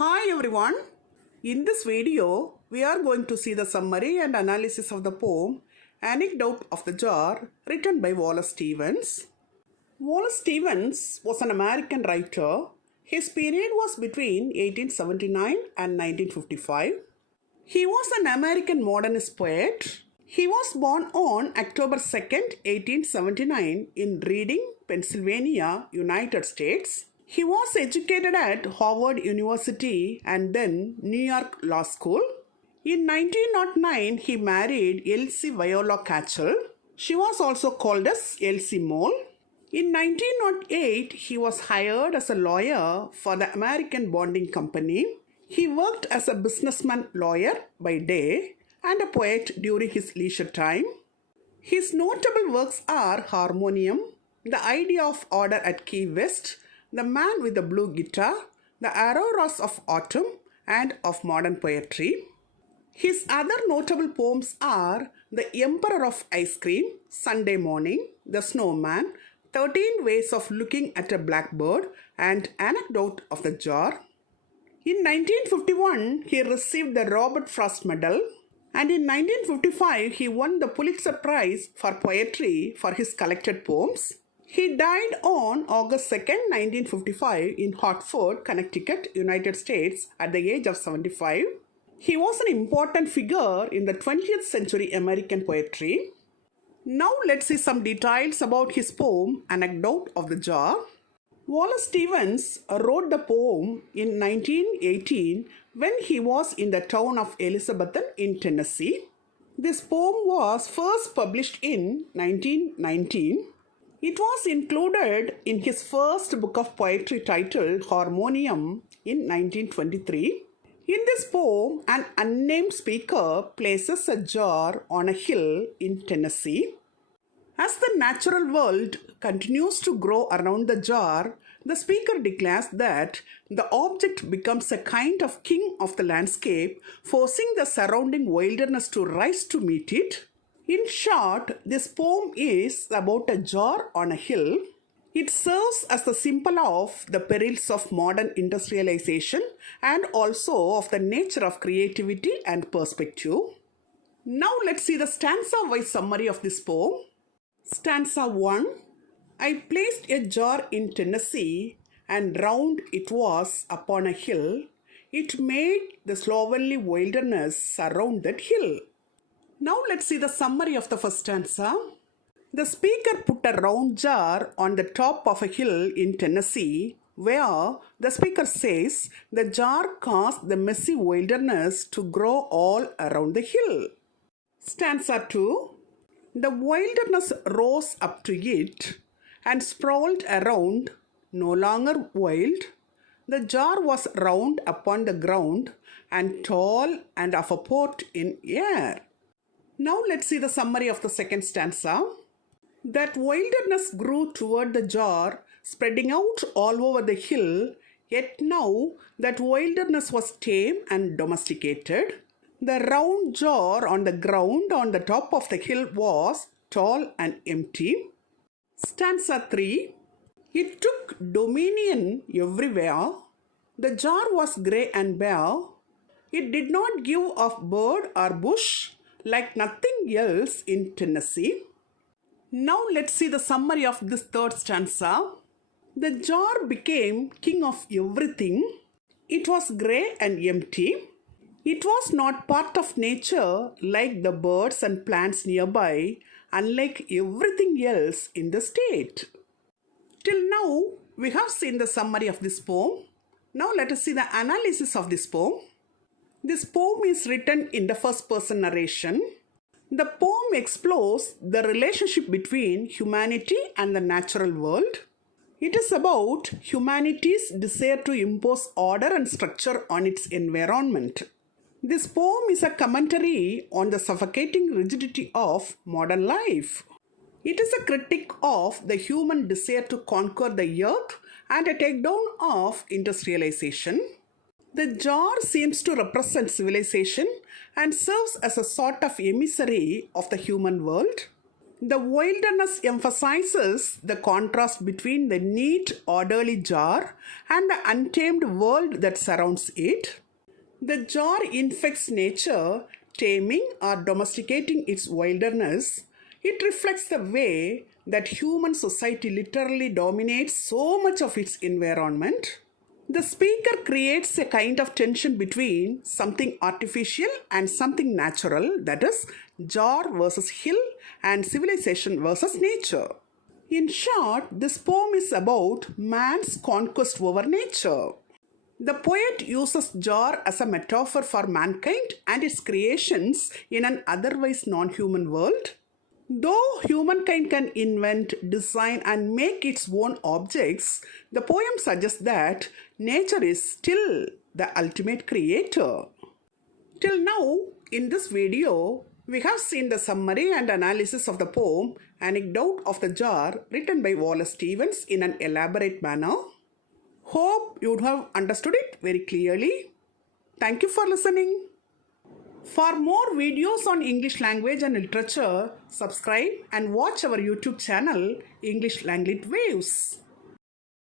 Hi everyone. In this video, we are going to see the summary and analysis of the poem Anecdote of the Jar written by Wallace Stevens. Wallace Stevens was an American writer. His period was between 1879 and 1955. He was an American modernist poet. He was born on October 2nd, 1879 in Reading, Pennsylvania, United States. He was educated at Harvard University and then New York Law School. In 1909, he married Elsie Viola Catchell. She was also called as Elsie Mole. In 1908, he was hired as a lawyer for the American Bonding Company. He worked as a businessman lawyer by day and a poet during his leisure time. His notable works are Harmonium, The Idea of Order at Key West, The Man with the Blue Guitar, The Auroras of Autumn, and of Modern Poetry. His other notable poems are The Emperor of Ice Cream, Sunday Morning, The Snowman, 13 Ways of Looking at a Blackbird, and Anecdote of the Jar. In 1951, he received the Robert Frost Medal, and in 1955, he won the Pulitzer Prize for Poetry for his collected poems. He died on August 2nd, 1955 in Hartford, Connecticut, United States at the age of 75. He was an important figure in the 20th century American poetry. Now let's see some details about his poem Anecdote of the Jar. Wallace Stevens wrote the poem in 1918 when he was in the town of Elizabethton in Tennessee. This poem was first published in 1919. It was included in his first book of poetry titled Harmonium in 1923. In this poem, an unnamed speaker places a jar on a hill in Tennessee. As the natural world continues to grow around the jar, the speaker declares that the object becomes a kind of king of the landscape, forcing the surrounding wilderness to rise to meet it. In short, this poem is about a jar on a hill. It serves as the symbol of the perils of modern industrialization and also of the nature of creativity and perspective. Now let's see the stanza-wise summary of this poem. Stanza 1. I placed a jar in Tennessee, and round it was upon a hill. It made the slovenly wilderness surround that hill. Now let's see the summary of the first stanza. The speaker put a round jar on the top of a hill in Tennessee, where the speaker says the jar caused the messy wilderness to grow all around the hill. Stanza 2. The wilderness rose up to it and sprawled around, no longer wild. The jar was round upon the ground and tall and of a port in air. Now let's see the summary of the second stanza. That wilderness grew toward the jar, spreading out all over the hill, yet now that wilderness was tame and domesticated. The round jar on the ground on the top of the hill was tall and empty. Stanza 3. It took dominion everywhere. The jar was grey and bare. It did not give off bird or bush, like nothing else in Tennessee. Now let's see the summary of this third stanza. The jar became king of everything. It was grey and empty. It was not part of nature like the birds and plants nearby, unlike everything else in the state. Till now, we have seen the summary of this poem. Now let us see the analysis of this poem. This poem is written in the first person narration. The poem explores the relationship between humanity and the natural world. It is about humanity's desire to impose order and structure on its environment. This poem is a commentary on the suffocating rigidity of modern life. It is a critique of the human desire to conquer the earth and a takedown of industrialization. The jar seems to represent civilization and serves as a sort of emissary of the human world. The wilderness emphasizes the contrast between the neat, orderly jar and the untamed world that surrounds it. The jar infects nature, taming or domesticating its wilderness. It reflects the way that human society literally dominates so much of its environment. The speaker creates a kind of tension between something artificial and something natural, that is, jar versus hill and civilization versus nature. In short, this poem is about man's conquest over nature. The poet uses jar as a metaphor for mankind and its creations in an otherwise non-human world. Though humankind can invent, design, and make its own objects, the poem suggests that nature is still the ultimate creator. Till now, in this video, we have seen the summary and analysis of the poem Anecdote of the Jar, written by Wallace Stevens in an elaborate manner. Hope you would have understood it very clearly. Thank you for listening. For more videos on English language and literature, subscribe and watch our YouTube channel English Language Waves.